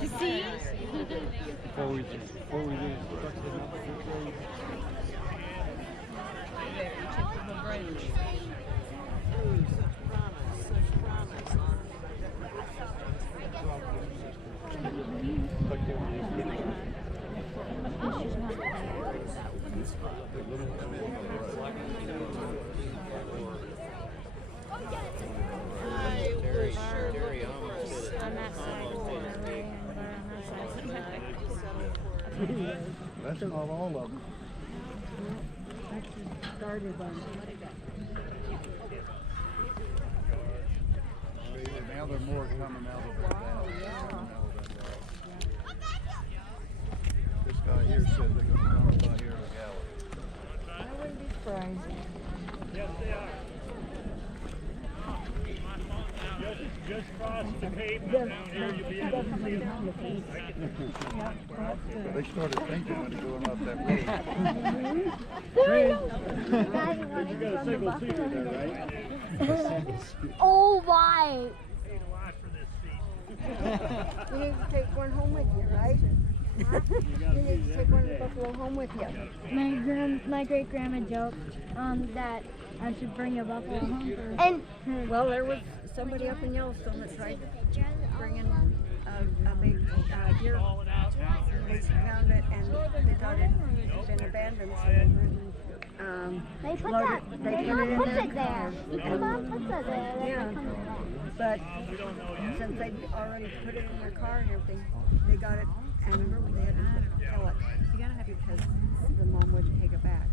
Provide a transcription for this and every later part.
You see? Before we do That's not all of them. Started on. Now there are more coming out of that valley. This guy here said they're going to come by here to the gallery. I wouldn't be surprised. Yes, they are. Just cross the pavement down here, you'll be able to see them. They started thinking when they're going up that road. You got a single seater there, right? Oh my! You need to take one home with you, right? You need to take one of the buffalo home with you. My great grandma joked that I should bring a buffalo home for. And well, there was somebody up in Yellowstone that tried bringing a big deer. They found it and they thought it had been abandoned, so they put loaded, that. they They put it in puts their it there. car. My mom puts it there. Yeah. But since they already put it in their car and everything, they got it and they had to kill it because the mom wouldn't take it back.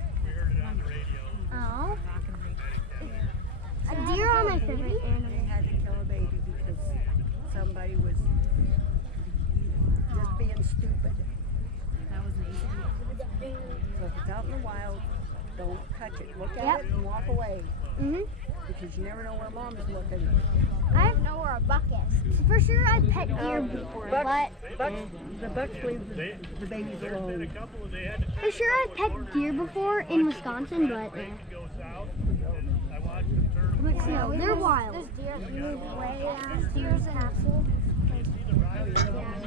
Oh. A deer are my favorite They animal. had to kill a baby because somebody was just being stupid. So if it's out in the wild, don't touch it. Look at it and walk away. Because you never know where mom's looking. I don't know where a buck is. For sure, I've pet deer before, but The bucks leave the babies alone. for sure I've pet deer before in Wisconsin, but no, they're wild. This deer move way out. This deer's in castle.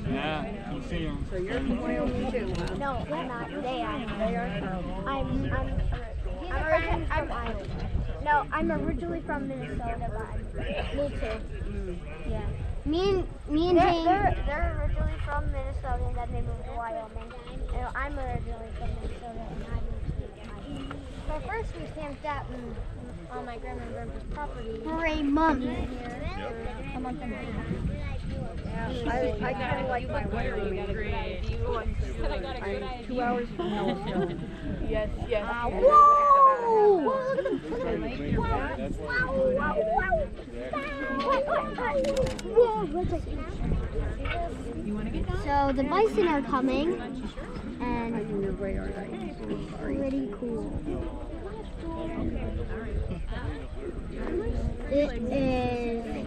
Yeah, you see them. So you're from Wyoming too, huh? No, they're not. They are. They are. I'm Iowa. No, I'm originally from Minnesota, but me too. Yeah. Me and Jane. They're originally from Minnesota, and then they moved to Wyoming. And I'm originally from Minnesota, and I moved to Wyoming. So first we camped out on my grandma and grandpa's property for a month. A month and a half. I kind of like my Wyoming. I'm 2 hours from Yellowstone. Yes. Whoa! So the bison are coming, and pretty cool. It is.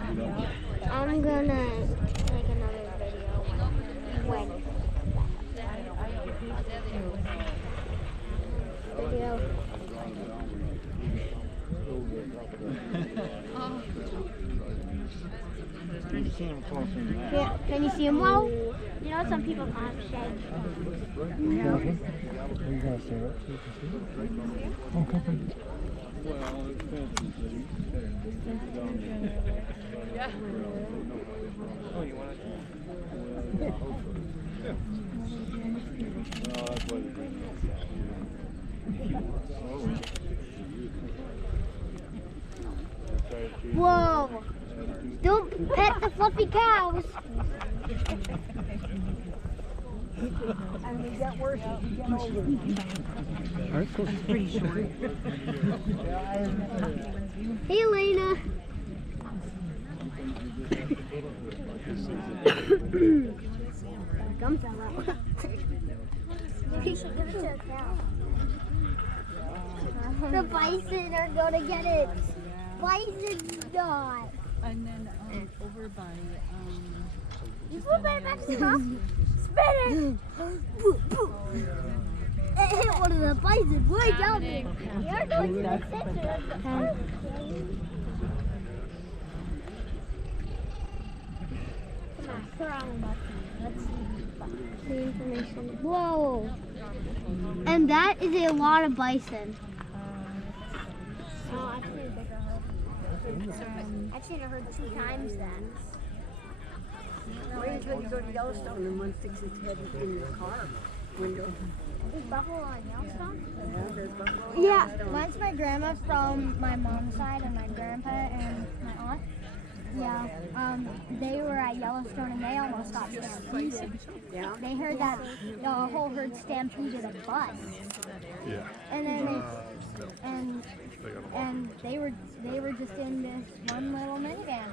I'm gonna make another video when video. You see them closer than that. Yeah, can you see them well? You know, some people have sheds. Are you going to stay up so you can see it? Okay. Well, it depends. Yeah. Oh, you want to? Yeah. No, that's what it is. Whoa! Don't pet the fluffy cows. And they get worse as you get older. It's pretty short. Hey, Lena. Gum fell out. We should give it to a cow. The bison are gonna get it. Bison not. And then over by You put it back in the house. Spin it. It hit one of the bison way down there. You're going to the center of the park. Let's see information. Whoa! And that is a lot of bison. Oh, I've seen a bigger herd. I've seen a herd 2 times then. Wait until you go to Yellowstone and one sticks its head in your car window. Is buffalo on Yellowstone? Yeah, there's buffalo. Yeah, mine's my grandma from my mom's side and my grandpa and my aunt. Yeah, they were at Yellowstone and they almost got stampeded. Yeah. They heard that the whole herd stampeded a bus. Yeah. And then they were just in this one little minivan.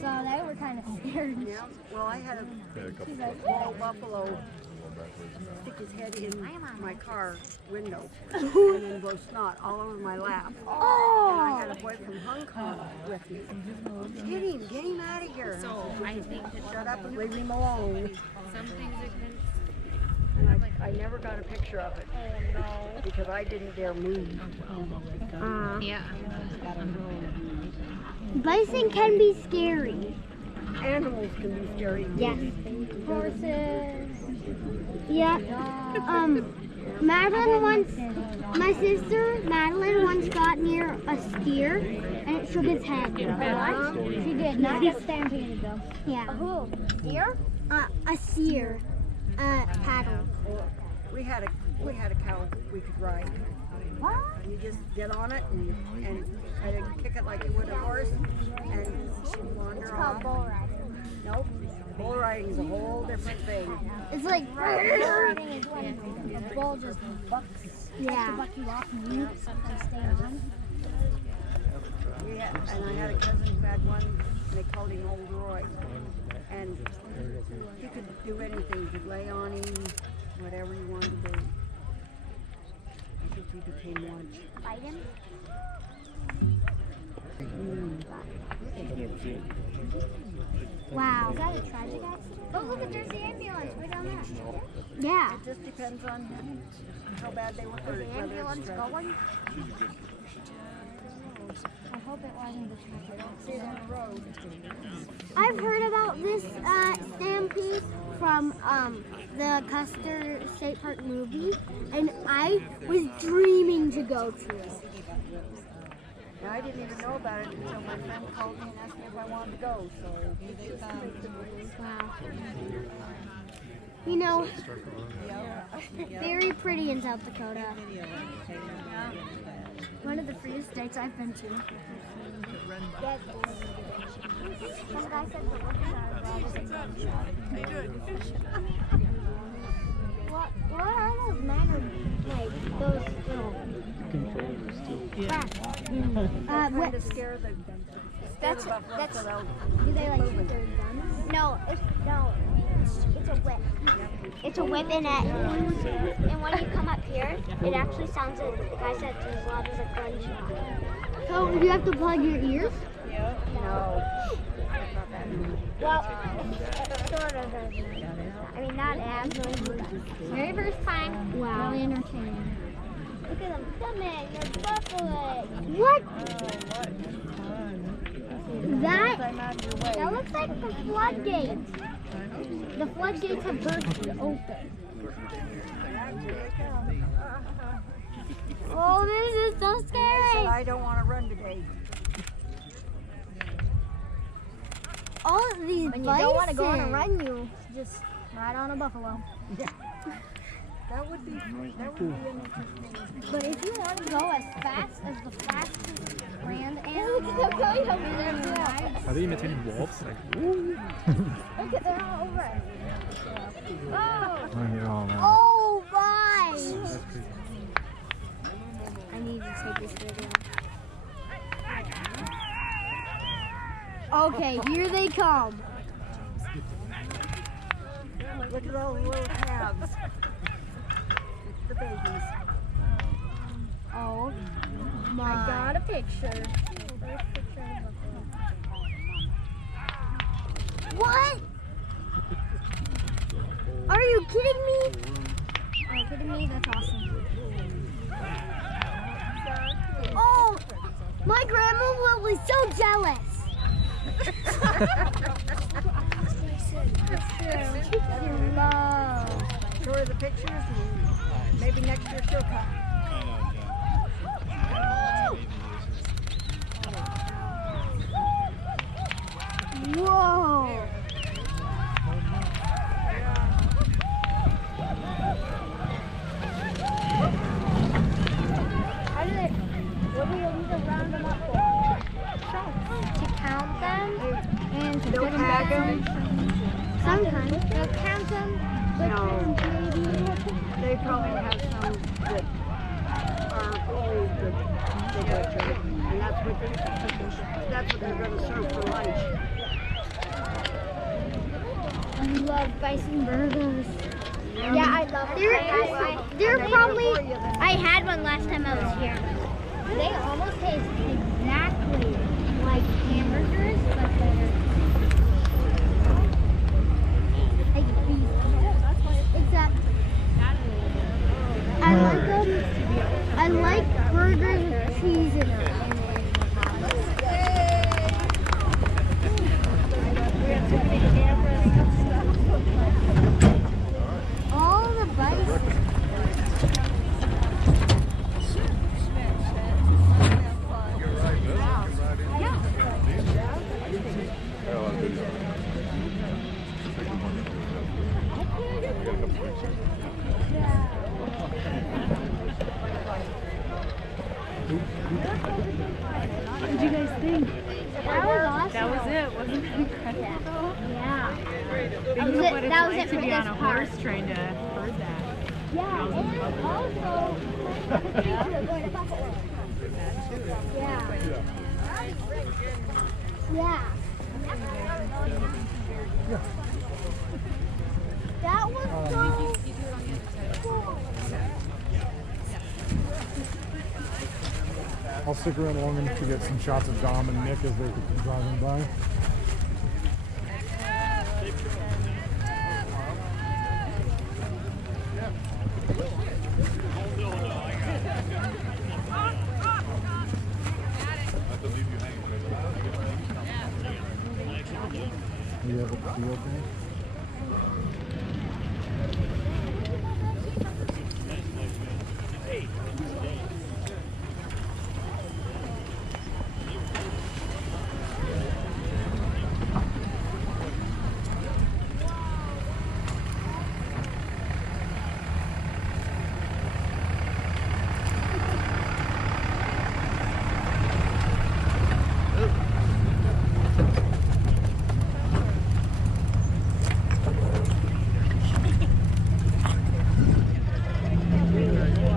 So they were kind of scared. Yeah. Well, I had a She's like, small buffalo stick his head in my car window and then blow snot all over my lap. And I had a boy from Hong Kong with me. Get him out of here. So I think that Shut up and leave him alone. some things have been. And I never got a picture of it because I didn't dare move. Yeah. bison can be scary. Animals can be scary. Yes. Horses. Yeah. Madeline once, my sister Madeline once got near a steer and it shook its head. She did. Not get stampeded though. Yeah. Who? Steer? A steer. Paddle. We had a cow we could ride. What? You just get on it and kick it like you would a horse, and she'd wander It's called off. bull riding. Nope. Bull riding is a whole different thing. It's like bull riding is when a bull just bucks. Yeah. Buck you off and you sometimes stay on. Yeah, and I had a cousin who had one, and they called him Old Roy. And he could do anything. You could lay on him, whatever you wanted to do. I think he became one. Fight him? Wow. Is that a tragic accident? Oh, look at there's the ambulance right down there. Yeah. It just depends on how bad they were hurt. Is the whether it's ambulance tragic. going? I hope it wasn't the tragic See it on the road. I've heard about this stampede from the Custer State Park movie, and I was dreaming to go to it. Now, I didn't even know about it until my friend called me and asked me if I wanted to go. So Wow. You know, very pretty in South Dakota. One of the freest states I've been to. Some guy said the looks What are those manor, like those little rats? trying to scare the That's buffalo so they'll do they like shoot their guns? No, it's a whip. It's a whip and when you come up here, it actually sounds like the guy said as loud as a gunshot. So you have to plug your ears? no. Well, it sort of does. I mean, not as noisy. Very first time. Wow. Really entertaining. Look at them. Come in, you're buffalo. What? That looks like the floodgates. The floodgates have burst open. Oh, this is so I said scary. I don't want to run today. All of these When you bison. don't want to go on a run, you just ride on a buffalo. That would be an interesting. But if you want to go as fast as the fastest land animal, look at Are they imitating wolves? Like, Look at they're all over it. oh, man. Oh my! That's crazy. I need to take this video. Okay, here they come. Look at all the little calves. It's the babies. Oh I my! got a picture. What? Are you kidding me? Look at me, that's awesome. Oh, my grandma will be so jealous. Show her the pictures and maybe next year she'll come. Whoa. How do they, what do you use to round them up for? To count them and to They'll put them tag down. 'em. Sometimes they'll count them, but No. maybe They probably have some that are old that they butcher, and that's what they're going to serve for lunch. I love bison burgers. Yeah, I love it. They're probably, I had one last time I was here. They almost taste exactly like hamburgers, but better. Like beef. Exactly. I like burgers with cheese in them. All the bison. What did you guys think? That was awesome. That was it. Wasn't that incredible? Yeah. Think That was of it- what it's that was like it to for be on this a part. horse trying to herd that. Yeah, and also, yeah. Yeah. That was so cool. I'll stick around long enough to get some shots of Dom and Nick as they're driving by.